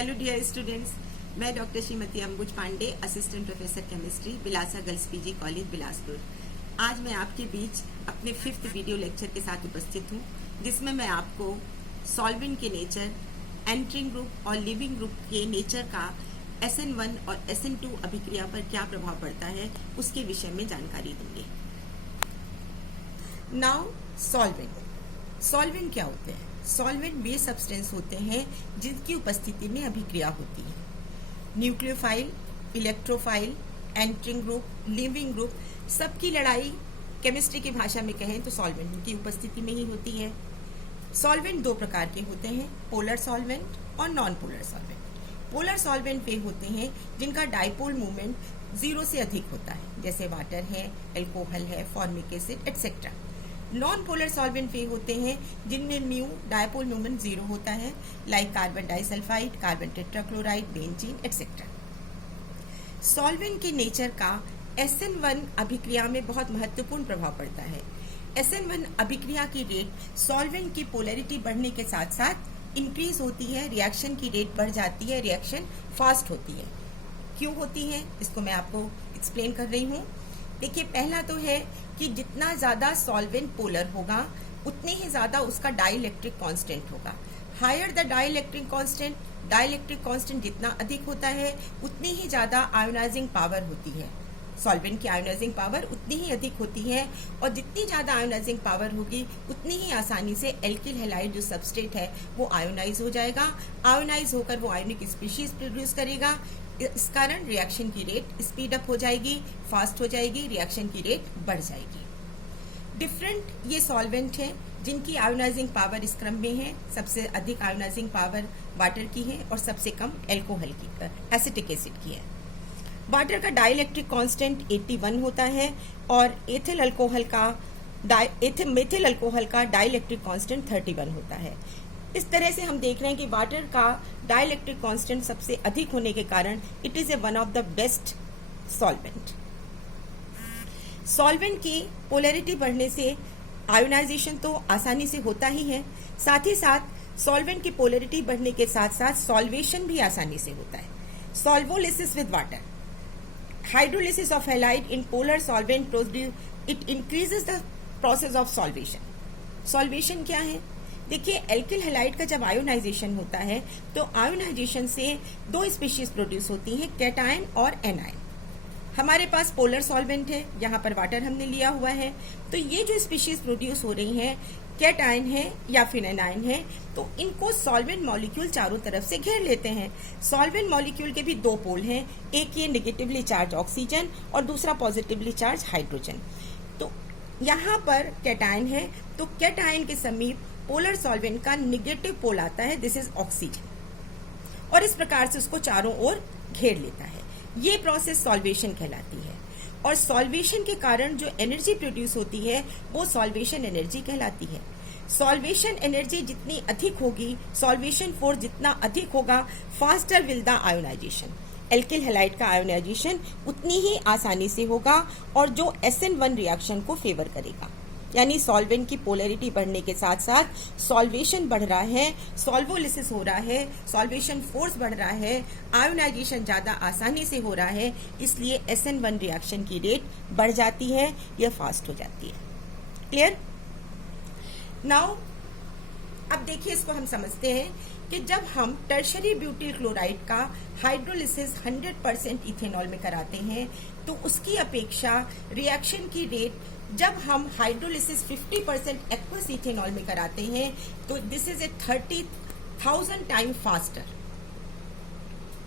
Hello dear students, मैं doctor Shrimati Ambuj Pandey, assistant professor chemistry, Bilasa girls PG college Bilaspur. आज मैं आपके बीच अपने 5th वीडियो लेक्चर के साथ उपस्थित हूँ, जिसमें मैं आपको सॉल्वेंट के नेचर, एंटरिंग ग्रुप और लिविंग ग्रुप के नेचर का SN1 और SN2 अभिक्रिया पर क्या प्रभाव पड़ता है उसके विषय में जानकारी दूंगी। नाउ सॉल्वेंट क्या होते हैं? सॉल्वेंट वे सब्सटेंस होते हैं जिनकी उपस्थिति में अभिक्रिया होती है। Nucleophile, electrophile, entering group, leaving group, सबकी लड़ाई केमिस्ट्री की भाषा में कहें तो सॉल्वेंट की उपस्थिति में ही होती है। सॉल्वेंट दो प्रकार के होते हैं, पोलर सॉल्वेंट और non polar solvent. Polar solvent वे होते हैं जिनका डाइपोल मूवमेंट 0 से अधिक होता है, जैसे वाटर है, अल्कोहल है, formic acid etcetera. Non polar solvent वे होते हैं जिनमें म्यू डायपोल मूवमेंट 0 होता है, like carbon disulphide, carbon tetrachloride, benzene etcetera. Solvent के नेचर का SN1 अभिक्रिया में बहुत महत्वपूर्ण प्रभाव पड़ता है। SN1 अभिक्रिया की रेट सॉल्वेंट की पोलैरिटी बढ़ने के साथ साथ इंक्रीज होती है, रिएक्शन की रेट बढ़ जाती है, रिएक्शन फास्ट होती है। क्यों होती है इसको मैं आपको एक्सप्लेन कर रही हूँ। देखिए, पहला तो है कि जितना ज्यादा सॉल्वेंट पोलर होगा उतने ही ज्यादा उसका डाइलेक्ट्रिक कांस्टेंट होगा। हायर द डाइलेक्ट्रिक कांस्टेंट जितना अधिक होता है उतनी ही ज्यादा आयोनाइजिंग पावर होती है। सॉल्वेंट की आयोनाइजिंग पावर उतनी ही अधिक होती है, और जितनी ज्यादा आयोनाइजिंग पावर होगी उतनी ही आसानी से एल्किल हैलाइड जो सबस्ट्रेट है वो आयोनाइज हो जाएगा। आयोनाइज होकर वो आयोनिक स्पीशीज प्रोड्यूस करेगा। इस कारण रिएक्शन की रेट स्पीड अप हो जाएगी, फास्ट हो जाएगी, रिएक्शन की रेट बढ़ जाएगी। डिफरेंट ये सॉल्वेंट है जिनकी आयोनाइजिंग पावर इस क्रम में है। सबसे अधिक आयोनाइजिंग पावर वाटर की है और सबसे कम अल्कोहल की, एसिटिक एसिड की है। वाटर का डाइलेक्ट्रिक कांस्टेंट 81 होता है और मेथिल अल्कोहल का डाइलेक्ट्रिक कांस्टेंट 31 होता है। इस तरह से हम देख रहे हैं कि वाटर का डाइलेक्ट्रिक कांस्टेंट सबसे अधिक होने के कारण it is one of the best solvent. Solvent की पोलैरिटी बढ़ने से आयोनाइजेशन तो आसानी से होता ही है, साथ ही साथ सॉल्वेंट की पोलैरिटी बढ़ने के साथ साथ सॉल्वेशन भी आसानी से होता है। Solvolysis with water, hydrolysis of halide in polar solvent it increases the process of solvation. Solvation क्या है? देखिए, एल्किल हैलाइड का जब आयोनाइजेशन होता है तो आयोनाइजेशन से दो स्पीशीज प्रोड्यूस होती हैं, कैटायन और एनायन। हमारे पास पोलर सॉल्वेंट है, यहाँ पर वाटर हमने लिया हुआ है, तो ये जो स्पीशीज प्रोड्यूस हो रही हैं कैटायन है या फिर एनायन है, तो इनको सॉल्वेंट मॉलिक्यूल चारों तरफ से घेर लेते हैं। सॉल्वेंट मॉलिक्यूल के भी दो पोल हैं, एक ये नेगेटिवली चार्ज ऑक्सीजन और दूसरा पॉजिटिवली चार्ज हाइड्रोजन। तो यहाँ पर कैटायन है, तो कैटायन के समीप पोलर सॉल्वेंट का नेगेटिव पोल आता है, दिस इज ऑक्सीजन, और इस प्रकार से उसको चारों ओर घेर लेता है। ये प्रोसेस सॉल्वेशन कहलाती है, और सॉल्वेशन के कारण जो एनर्जी प्रोड्यूस होती है वो सॉल्वेशन एनर्जी कहलाती है। सॉल्वेशन एनर्जी जितनी अधिक होगी, सॉल्वेशन फोर्स जितना अधिक होगा, faster will the ionisation. Alkyl halide का आयोनाइजेशन उतनी ही आसानी से होगा और जो SN1 रिएक्शन को फेवर करेगा। यानी सॉल्वेंट की पोलैरिटी बढ़ने के साथ साथ सॉल्वेशन बढ़ रहा है, सॉल्वोलिसिस हो रहा है, सॉल्वेशन फोर्स बढ़ रहा है, आयोनाइजेशन ज्यादा आसानी से हो रहा है, इसलिए SN1 रिएक्शन की रेट बढ़ जाती है या फास्ट हो जाती है। क्लियर? नाउ अब देखिए, इसको हम समझते हैं कि जब हम टर्शरी ब्यूटिल क्लोराइड का हाइड्रोलिसिस 100% इथेनॉल में कराते हैं तो उसकी अपेक्षा रिएक्शन की रेट जब हम हाइड्रोलिसिस 50% एक्वस इथेनॉल में कराते हैं तो this is A 30,000 time faster.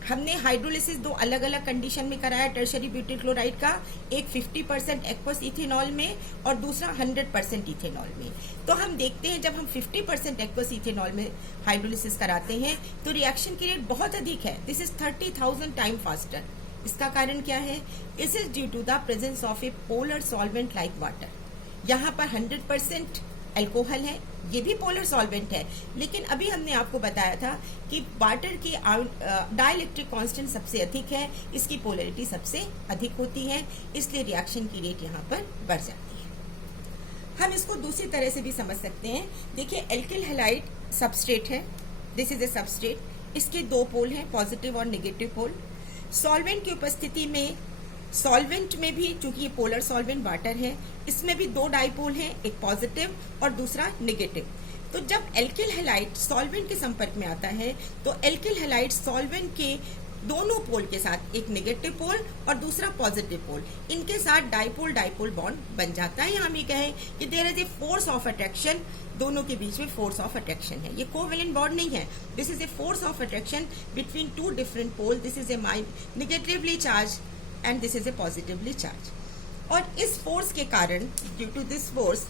हमने हाइड्रोलिसिस दो अलग अलग कंडीशन में कराया टर्शरी ब्यूटिल क्लोराइड का, एक 50% एक्वस इथेनॉल में और दूसरा 100% इथेनॉल में। तो हम देखते हैं जब हम 50% एक्वस इथेनॉल में हाइड्रोलिसिस कराते हैं तो रिएक्शन की रेट बहुत अधिक है, दिस इज 30,000 टाइम फास्टर। इसका कारण क्या है? This is due to the presence of a polar solvent like water. यहाँ पर 100% अल्कोहल है, ये भी पोलर सॉल्वेंट है, लेकिन अभी हमने आपको बताया था कि वाटर की डाइलेक्ट्रिक कांस्टेंट सबसे अधिक है, इसकी पोलैरिटी सबसे अधिक होती है, इसलिए रिएक्शन की रेट यहाँ पर बढ़ जाती है। हम इसको दूसरी तरह से भी समझ सकते हैं। देखिए, एल्किल हैलाइड सबस्ट्रेट है, दिस इज ए सबस्ट्रेट, इसके दो पोल हैं, पॉजिटिव और नेगेटिव पोल। सॉल्वेंट की उपस्थिति में, सॉल्वेंट में भी चूंकि ये पोलर सॉल्वेंट वाटर है, इसमें भी दो डाइपोल हैं, एक पॉजिटिव और दूसरा नेगेटिव। तो जब एल्किल हैलाइड सॉल्वेंट के संपर्क में आता है तो एल्किल हैलाइड सॉल्वेंट के दोनों पोल के साथ, एक नेगेटिव पोल और दूसरा पॉजिटिव पोल, इनके साथ डाइपोल डाइपोल बॉन्ड बन जाता है। हम ये कहें कि there is a force of attraction, दोनों के बीच में फोर्स ऑफ अट्रैक्शन है। ये कोवेलेंट बॉन्ड नहीं है, this is a force of attraction between two different pole. This is a negatively charge and this is a positively charge. और इस force के कारण, due to this force,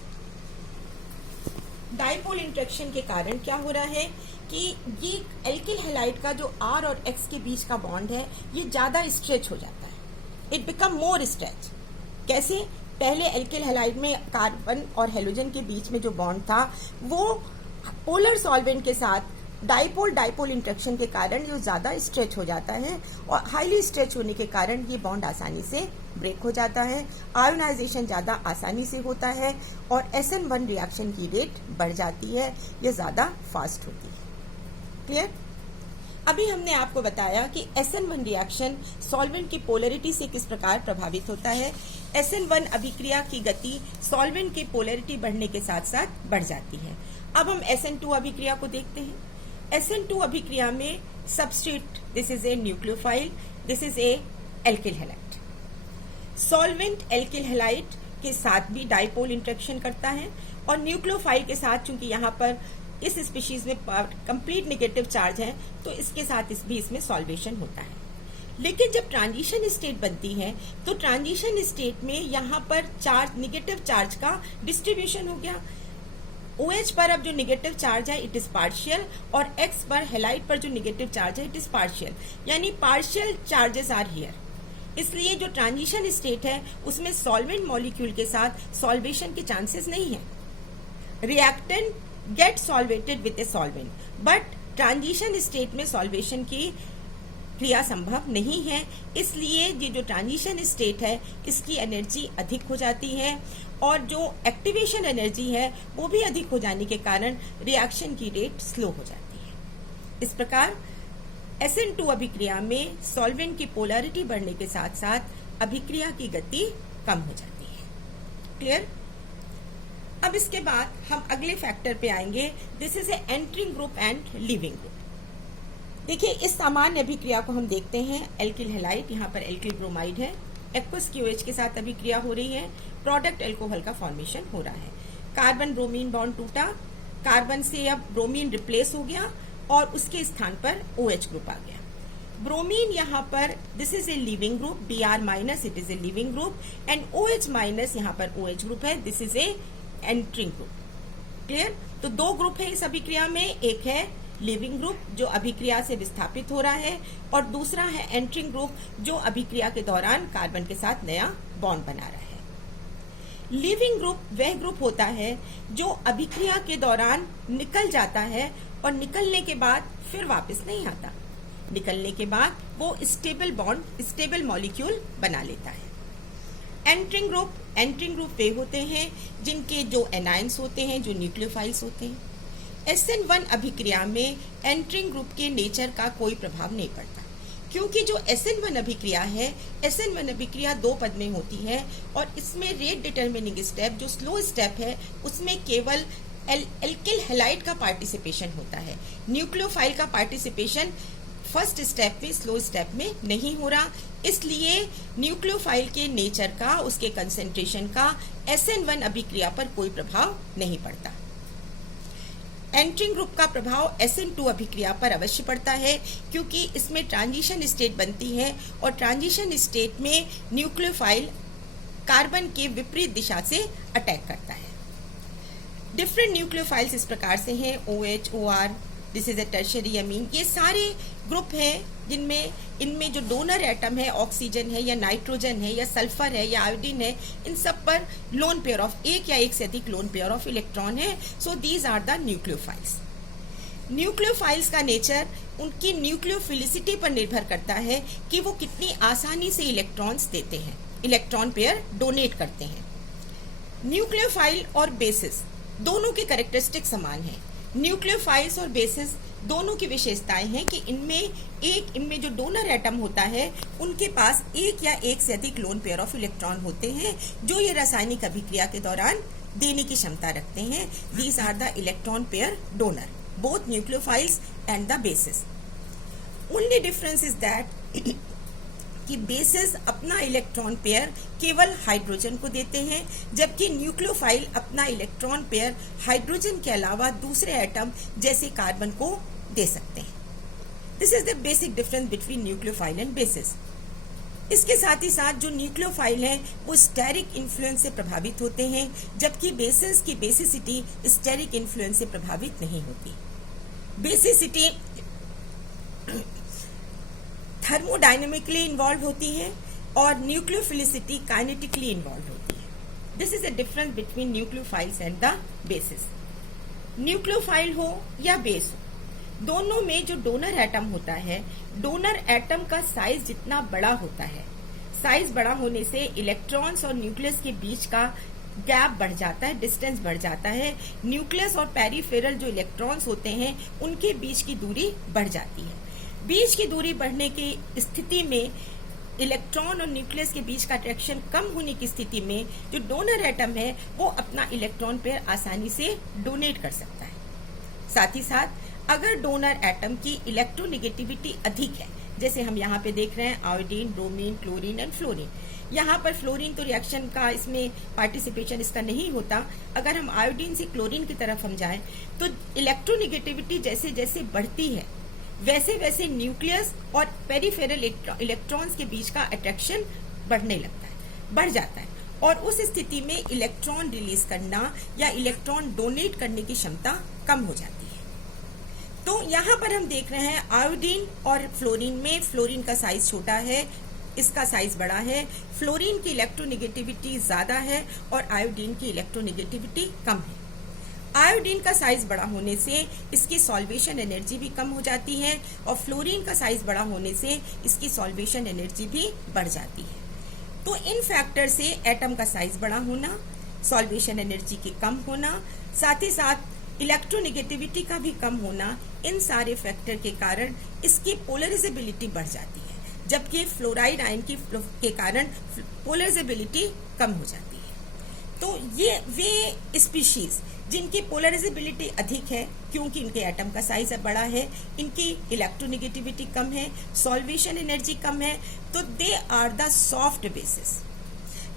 dipole interaction के कारण क्या हो रहा है कि ये एल्किल हैलाइड का जो R और X के बीच का बॉन्ड है ये ज्यादा स्ट्रेच हो जाता है। It become more stretch. कैसे? पहले एल्किल हैलाइड में कार्बन और हेलोजन के बीच में जो बॉन्ड था वो पोलर सॉल्वेंट के साथ डाइपोल डाइपोल इंटरेक्शन के कारण ये ज्यादा स्ट्रेच हो जाता है, और हाईली स्ट्रेच होने के कारण ये बॉन्ड आसानी से ब्रेक हो जाता है, आयोनाइजेशन ज्यादा आसानी से होता है और SN1 रिएक्शन की रेट बढ़ जाती है, ये ज्यादा फास्ट होती है। क्लियर? अभी हमने आपको बताया कि SN1 रिएक्शन सॉल्वेंट की पोलरिटी से किस प्रकार प्रभावित होता है। SN1 अभिक्रिया की गति सॉल्वेंट की पोलरिटी बढ़ने के साथ साथ बढ़ जाती है। अब हम SN2 अभिक्रिया को देखते हैं। SN2 अभिक्रिया में substrate, this is a nucleophile, this is A alkyl halide. Solvent alkyl halide के साथ भी डाइपोल इंटरेक्शन करता है और न्यूक्लियोफाइल के साथ, चूंकि यहाँ पर इस स्पीशीज में कंप्लीट नेगेटिव चार्ज है तो इसके साथ इसमें सॉल्वेशन होता है। लेकिन जब ट्रांजिशन स्टेट बनती है तो ट्रांजिशन स्टेट में यहाँ पर चार्ज, नेगेटिव चार्ज का डिस्ट्रीब्यूशन हो गया। OH पर अब जो नेगेटिव चार्ज है इट इज पार्शियल, और X पर हैलाइड पर जो नेगेटिव चार्ज है इट इज पार्शियल, यानी पार्शियल चार्जेस आर हियर। इसलिए जो ट्रांजिशन स्टेट है उसमें सॉल्वेंट मॉलिक्यूल के साथ सॉल्वेशन के चांसेस नहीं है। Reactant get solvated with a solvent, but transition state में सॉल्वेशन की क्रिया संभव नहीं है। इसलिए ये जो ट्रांजिशन स्टेट है इसकी एनर्जी अधिक हो जाती है और जो एक्टिवेशन एनर्जी है वो भी अधिक हो जाने के कारण रिएक्शन की रेट स्लो हो जाती है। इस प्रकार SN2 अभिक्रिया में सॉल्वेंट की पोलैरिटी बढ़ने के साथ साथ अभिक्रिया की गति कम हो जाती है। क्लियर? अब इसके बाद हम अगले फैक्टर पे आएंगे, this is A entering group and leaving group. देखिए, इस सामान्य अभिक्रिया को हम देखते हैं। एल्किल हैलाइड, यहाँ पर एल्किल ब्रोमाइड है, एक्वस QH के साथ अभिक्रिया हो रही है, प्रोडक्ट एल्कोहल का फॉर्मेशन हो रहा है। कार्बन ब्रोमीन बॉन्ड टूटा, कार्बन से अब ब्रोमीन रिप्लेस हो गया और उसके स्थान पर OH ग्रुप आ गया। ब्रोमीन यहाँ पर, this is a leaving group, Br minus, it is a leaving group, and OH minus यहाँ पर OH ग्रुप है, this is A entering group. Clear? तो दो ग्रुप है इस अभिक्रिया में, एक है लिविंग ग्रुप जो अभिक्रिया से विस्थापित हो रहा है और दूसरा है एंटरिंग ग्रुप जो अभिक्रिया के दौरान कार्बन के साथ नया बॉन्ड बना रहा है। लिविंग ग्रुप वह ग्रुप होता है जो अभिक्रिया के दौरान निकल जाता है और निकलने के बाद फिर वापस नहीं आता। निकलने के बाद वो स्टेबल बॉन्ड, स्टेबल मॉलिक्यूल बना लेता है। एंटरिंग ग्रुप वे होते हैं जिनके जो एनायंस होते हैं, जो न्यूक्लियोफाइल्स होते हैं। SN1 अभिक्रिया में एंटरिंग ग्रुप के नेचर का कोई प्रभाव नहीं पड़ता, क्योंकि जो SN1 अभिक्रिया है, SN1 अभिक्रिया दो पद में होती है और इसमें रेट डिटर्मिनिंग स्टेप, जो स्लो स्टेप है, उसमें केवल एल्किल हैलाइड का पार्टिसिपेशन होता है। न्यूक्लियोफाइल का पार्टिसिपेशन फर्स्ट स्टेप में, स्लो स्टेप में नहीं हो रहा। इसलिए न्यूक्लियोफाइल के नेचर का, उसके कंसेंट्रेशन का SN1 अभिक्रिया पर कोई प्रभाव नहीं पड़ता। एंटरिंग ग्रुप का प्रभाव SN2 अभिक्रिया पर अवश्य पड़ता है, क्योंकि इसमें ट्रांजिशन स्टेट बनती है और ट्रांजिशन स्टेट में न्यूक्लियोफाइल कार्बन के विपरीत दिशा से अटैक करता है। डिफरेंट न्यूक्लियोफाइल्स इस प्रकार से हैं, OH, OR, this is a tertiary amine. ये सारे ग्रुप हैं जिनमें, इनमें जो डोनर एटम है, ऑक्सीजन है या नाइट्रोजन है या सल्फर है या आयोडीन है, इन सब पर लोन पेयर ऑफ, एक या एक से अधिक लोन पेयर ऑफ इलेक्ट्रॉन है। So these are the nucleophiles. Nucleophiles का नेचर उनकी न्यूक्लियोफिलिसिटी पर निर्भर करता है कि वो कितनी आसानी से इलेक्ट्रॉन्स देते हैं, इलेक्ट्रॉन पेयर डोनेट करते हैं। न्यूक्लियोफाइल और बेसिस दोनों के कैरेक्टरिस्टिक समान हैं। न्यूक्लियोफाइल्स और बेसिस दोनों की विशेषताएं हैं कि इनमें जो डोनर एटम होता है उनके पास एक या एक से अधिक लोन पेयर ऑफ इलेक्ट्रॉन होते हैं जो ये रासायनिक अभिक्रिया के दौरान देने की क्षमता रखते हैं. These are the electron pair donor, both nucleophiles and the bases. Only difference is that कि बेसिस अपना इलेक्ट्रॉन पेयर केवल हाइड्रोजन को देते हैं, जबकि न्यूक्लियोफाइल अपना इलेक्ट्रॉन पेयर हाइड्रोजन के अलावा दूसरे एटम जैसे कार्बन को दे सकते हैं. This is the basic difference between nucleophile and basis. इसके साथ ही साथ जो न्यूक्लियोफाइल है वो स्टेरिक इन्फ्लुएंस से प्रभावित होते हैं, जबकि बेसिस की बेसिसिटी स्टेरिक इन्फ्लुएंस से प्रभावित नहीं होती. बेसिसिटी थर्मोडायनेमिकली इन्वॉल्व होती है और न्यूक्लियोफिलिसिटी काइनेटिकली इन्वॉल्व होती है. This is the difference between nucleophiles and the basis. Nucleophile हो या बेस हो, दोनों में जो डोनर एटम होता है, डोनर एटम का साइज जितना बड़ा होता है, साइज बड़ा होने से इलेक्ट्रॉन्स और न्यूक्लियस के बीच का गैप बढ़ जाता है, डिस्टेंस बढ़ जाता है. न्यूक्लियस और पेरिफेरल जो इलेक्ट्रॉन्स होते हैं उनके बीच की दूरी बढ़ जाती है. बीच की दूरी बढ़ने की स्थिति में इलेक्ट्रॉन और न्यूक्लियस के बीच का अट्रैक्शन कम होने की स्थिति में जो डोनर एटम है वो अपना इलेक्ट्रॉन पेयर आसानी से डोनेट कर सकता है. साथ ही साथ अगर डोनर एटम की इलेक्ट्रोनेगेटिविटी अधिक है, जैसे हम यहाँ पे देख रहे हैं iodine, bromine, chlorine and fluorine. यहाँ पर फ्लोरीन तो रिएक्शन का इसमें पार्टिसिपेशन इसका नहीं होता. अगर हम आयोडीन से क्लोरीन की तरफ हम जाएं तो इलेक्ट्रोनेगेटिविटी जैसे जैसे बढ़ती है वैसे वैसे न्यूक्लियस और पेरिफेरल इलेक्ट्रॉन्स के बीच का अट्रैक्शन बढ़ने लगता है, बढ़ जाता है, और उस स्थिति में इलेक्ट्रॉन रिलीज करना या इलेक्ट्रॉन डोनेट करने की क्षमता कम हो जाती है. तो यहाँ पर हम देख रहे हैं आयोडीन और फ्लोरीन में फ्लोरीन का साइज छोटा है, इसका साइज बड़ा है. फ्लोरीन की इलेक्ट्रोनेगेटिविटी ज्यादा है और आयोडीन की इलेक्ट्रोनेगेटिविटी कम है. आयोडीन का साइज बड़ा होने से इसकी सॉल्वेशन एनर्जी भी कम हो जाती है और फ्लोरीन का साइज बड़ा होने से इसकी सॉल्वेशन एनर्जी भी बढ़ जाती है. तो इन फैक्टर से एटम का साइज बड़ा होना, सॉल्वेशन एनर्जी के कम होना, साथ ही साथ इलेक्ट्रोनेगेटिविटी का भी कम होना, इन सारे फैक्टर के कारण इसकी पोलराइजेबिलिटी बढ़ जाती है, जबकि फ्लोराइड आयन के कारण पोलराइजेबिलिटी कम हो जाती है. तो ये वे स्पीशीज जिनकी पोलराइजेबिलिटी अधिक है क्योंकि इनके एटम का साइज बड़ा है, इनकी इलेक्ट्रोनेगेटिविटी कम है, सॉल्वेशन एनर्जी कम है, तो they are the soft bases.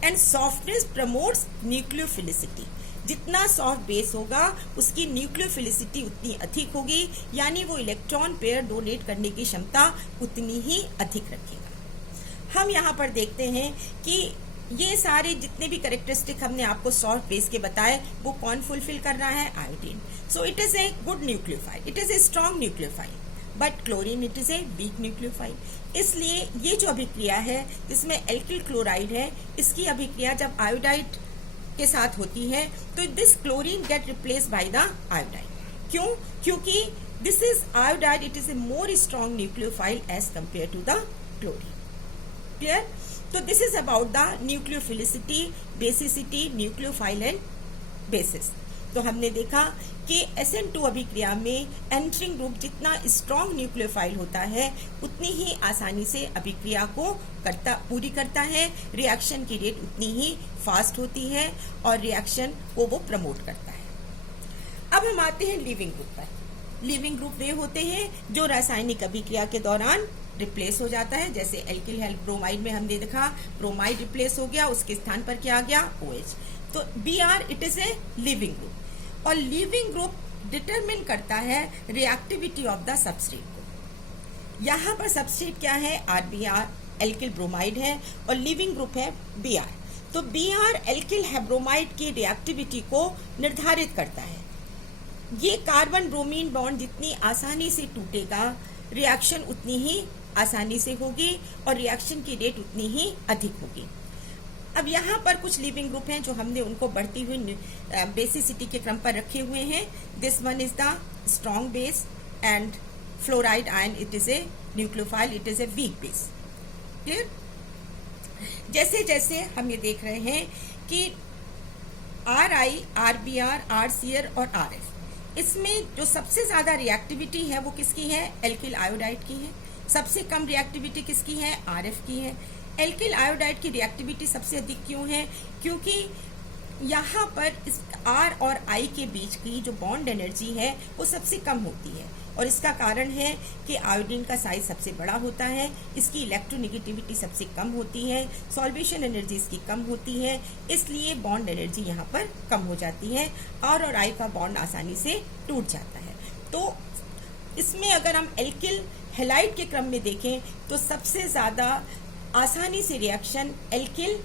And softness promotes nucleophilicity. जितना सॉफ्ट बेस होगा उसकी न्यूक्लियोफिलिसिटी उतनी अधिक होगी, यानी वो इलेक्ट्रॉन पेयर डोनेट करने की क्षमता उतनी ही अधिक रखेगा. हम यहाँ पर देखते हैं कि ये सारे जितने भी कैरेक्टरिस्टिक हमने आपको सॉफ्ट बेस के बताए वो कौन फुलफिल कर रहा है? Iodine. So it is a good nucleophile, it is a strong nucleophile, but chlorine it is a weak nucleophile. इसलिए ये जो अभिक्रिया है जिसमें एल्किल क्लोराइड है, इसकी अभिक्रिया जब आयोडाइड के साथ होती है तो this chlorine get replace by the iodide. क्यों? क्योंकि this is iodide, it is a more strong nucleophile as compare to the chlorine. Clear? तो this is about the nucleophilicity, basicity, nucleophile and bases. तो हमने देखा कि SN2 अभिक्रिया में entering group जितना स्ट्रॉन्ग न्यूक्लियोफाइल होता है उतनी ही आसानी से अभिक्रिया को पूरी करता है, रिएक्शन की रेट उतनी ही फास्ट होती है और रिएक्शन को वो प्रमोट करता है. अब हम आते हैं लिविंग ग्रुप पर. लिविंग ग्रुप वे होते हैं जो रासायनिक अभिक्रिया के दौरान रिप्लेस हो जाता है. जैसे एल्किल हेल्थ ब्रोमाइड में हमने देखा ब्रोमाइड रिप्लेस हो गया, उसके स्थान पर क्या आ गया? OH. तो Br it is a leaving group, और लिविंग ग्रुप डिटरमिन करता है रिएक्टिविटी ऑफ द सबस्ट्रेट को. यहाँ पर सबस्ट्रेट क्या है? RBr, एल्किल ब्रोमाइड है, और लिविंग ग्रुप है Br. तो Br एल्किल ब्रोमाइड की रिएक्टिविटी को निर्धारित करता है. ये कार्बन ब्रोमीन बॉन्ड जितनी आसानी से टूटेगा, रिएक्शन उतनी ही आसानी से होगी और रिएक्शन की रेट उतनी ही अधिक होगी. अब यहाँ पर कुछ लिविंग ग्रुप हैं जो हमने उनको बढ़ती हुई बेसिसिटी के क्रम पर रखे हुए हैं. This one is the strong base and fluoride ion it is a nucleophile, it is a weak base. Clear? जैसे जैसे हम ये देख रहे हैं कि RI, RBr, RCr और RF इसमें जो सबसे ज्यादा रिएक्टिविटी है वो किसकी है? एल्किल आयोडाइड की है। सबसे कम रिएक्टिविटी किसकी है? आरएफ की है। एल्किल आयोडाइड की रिएक्टिविटी सबसे अधिक क्यों है? क्योंकि यहाँ पर इस आर और आई के बीच की जो बॉन्ड एनर्जी है वो सबसे कम होती है, और इसका कारण है कि आयोडीन का साइज सबसे बड़ा होता है, इसकी इलेक्ट्रोनेगेटिविटी सबसे कम होती है, सॉल्वेशन एनर्जी इसकी कम होती है, इसलिए बॉन्ड एनर्जी यहाँ पर कम हो जाती है। आर और आई का बॉन्ड आसानी से टूट जाता है। तो इसमें अगर हम एल्किल हैलाइड के क्रम में देखें तो सबसे ज्यादा आसानी से रिएक्शन एल्किल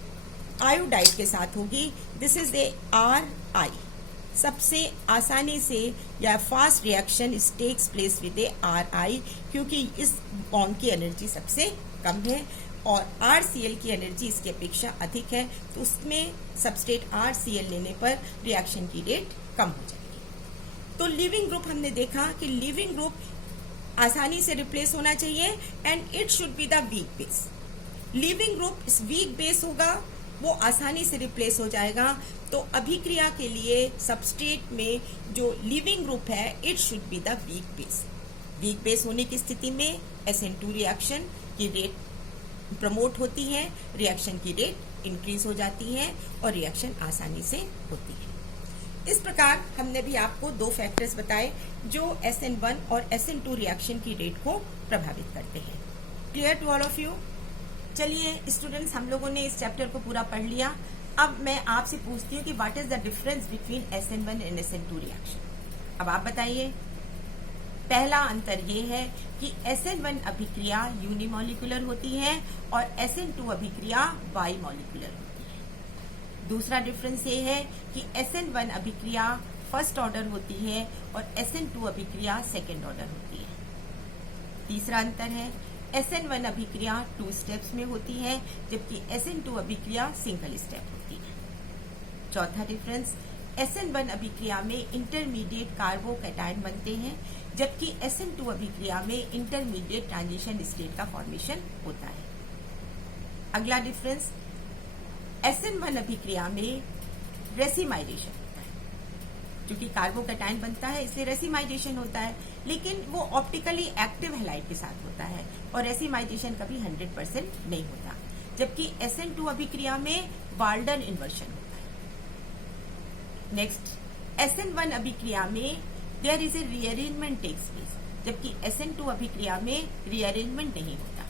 आयोडाइड के साथ होगी। This is a R I. सबसे आसानी से या fast reaction is takes place with a R I, क्योंकि इस बॉन्ड की एनर्जी सबसे कम है और RCl की एनर्जी इसकी अपेक्षा अधिक है, तो उसमें सबस्ट्रेट RCl लेने पर रिएक्शन की रेट कम हो जाएगी। तो लिविंग ग्रुप हमने देखा कि लिविंग ग्रुप आसानी से रिप्लेस होना चाहिए and it should be the weak base. Leaving group इस वीक बेस होगा, वो आसानी से रिप्लेस हो जाएगा। तो अभिक्रिया के लिए सबस्ट्रेट में जो लिविंग ग्रुप है it should be the weak base. Weak base होने की स्थिति में SN2 रिएक्शन की रेट प्रमोट होती है, रिएक्शन की रेट इंक्रीज हो जाती है और रिएक्शन आसानी से होती है। इस प्रकार हमने भी आपको दो फैक्टर्स बताए जो SN1 और SN2 रिएक्शन की रेट को प्रभावित करते हैं। Clear to all of you? चलिए स्टूडेंट्स, हम लोगों ने इस चैप्टर को पूरा पढ़ लिया। अब मैं आपसे पूछती हूँ कि what is the difference between SN1 and SN2 reaction. अब आप बताइए। पहला अंतर ये है कि SN1 अभिक्रिया यूनिमॉलिक्यूलर होती है और SN2 अभिक्रिया बाइमॉलिक्यूलर होती है। दूसरा डिफरेंस ये है कि SN1 अभिक्रिया फर्स्ट ऑर्डर होती है और SN2 अभिक्रिया सेकेंड ऑर्डर होती है। तीसरा अंतर है SN1 अभिक्रिया 2 स्टेप्स में होती है जबकि SN2 अभिक्रिया सिंगल स्टेप होती है। चौथा डिफरेंस, SN1 अभिक्रिया में इंटरमीडिएट कार्बोकैटायन बनते हैं जबकि SN2 अभिक्रिया में इंटरमीडिएट ट्रांजिशन स्टेट का फॉर्मेशन होता है। अगला डिफरेंस, SN1 अभिक्रिया में रेसिमाइजेशन होता है। क्योंकि कार्बोकैटायन बनता है इसलिए रेसिमाइजेशन होता है, लेकिन वो ऑप्टिकली एक्टिव हैलाइड के साथ होता है और रेसिमाइजेशन कभी 100% नहीं होता। जबकि SN2 अभिक्रिया में वाल्डन इन्वर्शन होता है। नेक्स्ट, SN1 अभिक्रिया में there is a rearrangement takes place जबकि SN2 अभिक्रिया में रीअरेंजमेंट नहीं होता।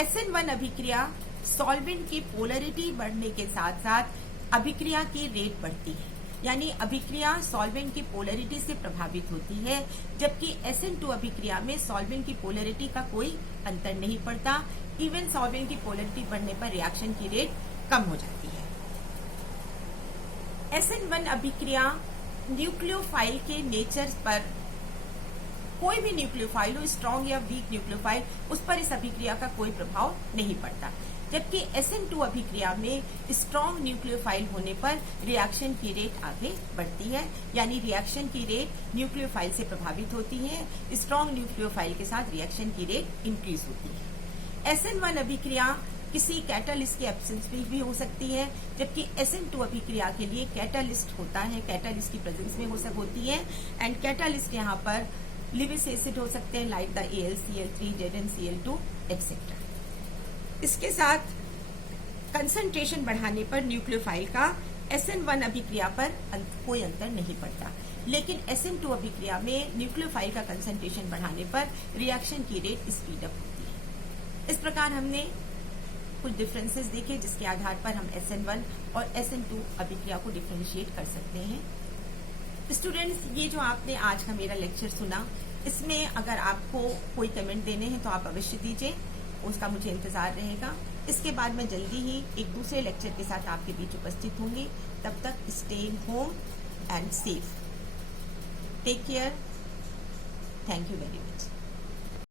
SN1 अभिक्रिया सॉल्वेंट की पोलरिटी बढ़ने के साथ साथ अभिक्रिया की रेट बढ़ती है, यानी अभिक्रिया सॉल्वेंट की पोलरिटी से प्रभावित होती है, जबकि SN2 अभिक्रिया में सॉल्वेंट की पोलरिटी का कोई अंतर नहीं पड़ता। इवन सॉल्वेंट की पोलरिटी बढ़ने पर रिएक्शन की रेट कम हो जाती है। SN1 अभिक्रिया न्यूक्लियोफाइल के नेचर पर, कोई भी न्यूक्लियोफाइल हो, स्ट्रॉन्ग या वीक न्यूक्लियोफाइल, उस पर इस अभिक्रिया का कोई प्रभाव नहीं पड़ता। जबकि SN2 अभिक्रिया में स्ट्रॉन्ग न्यूक्लियोफाइल होने पर रिएक्शन की रेट आगे बढ़ती है, यानी रिएक्शन की रेट न्यूक्लियोफाइल से प्रभावित होती है। स्ट्रॉन्ग न्यूक्लियोफाइल के साथ रिएक्शन की रेट इंक्रीज होती है। SN1 अभिक्रिया किसी कैटालिस्ट के एब्सेंस में भी हो सकती है, जबकि SN2 अभिक्रिया के लिए कैटालिस्ट होता है, कैटालिस्ट की प्रेजेंस में होती है। एंड कैटालिस्ट यहाँ पर लिविस एसिड हो सकते हैं like the AlCl3, ZnCl2 etcetera. इसके साथ कंसंट्रेशन बढ़ाने पर न्यूक्लियोफाइल का SN1 अभिक्रिया पर कोई अंतर नहीं पड़ता, लेकिन SN2 अभिक्रिया में न्यूक्लियोफाइल का कंसंट्रेशन बढ़ाने पर रिएक्शन की रेट स्पीड अप होती है। इस प्रकार हमने कुछ डिफरेंसेस देखे जिसके आधार पर हम SN1 और SN2 अभिक्रिया को डिफरेंशिएट कर सकते हैं। स्टूडेंट्स, ये जो आपने आज का मेरा लेक्चर सुना, इसमें अगर आपको कोई कमेंट देने हैं तो आप अवश्य दीजिए, उसका मुझे इंतजार रहेगा। इसके बाद मैं जल्दी ही एक दूसरे लेक्चर के साथ आपके बीच उपस्थित होंगी। तब तक stay home and safe. Take care. Thank you very much.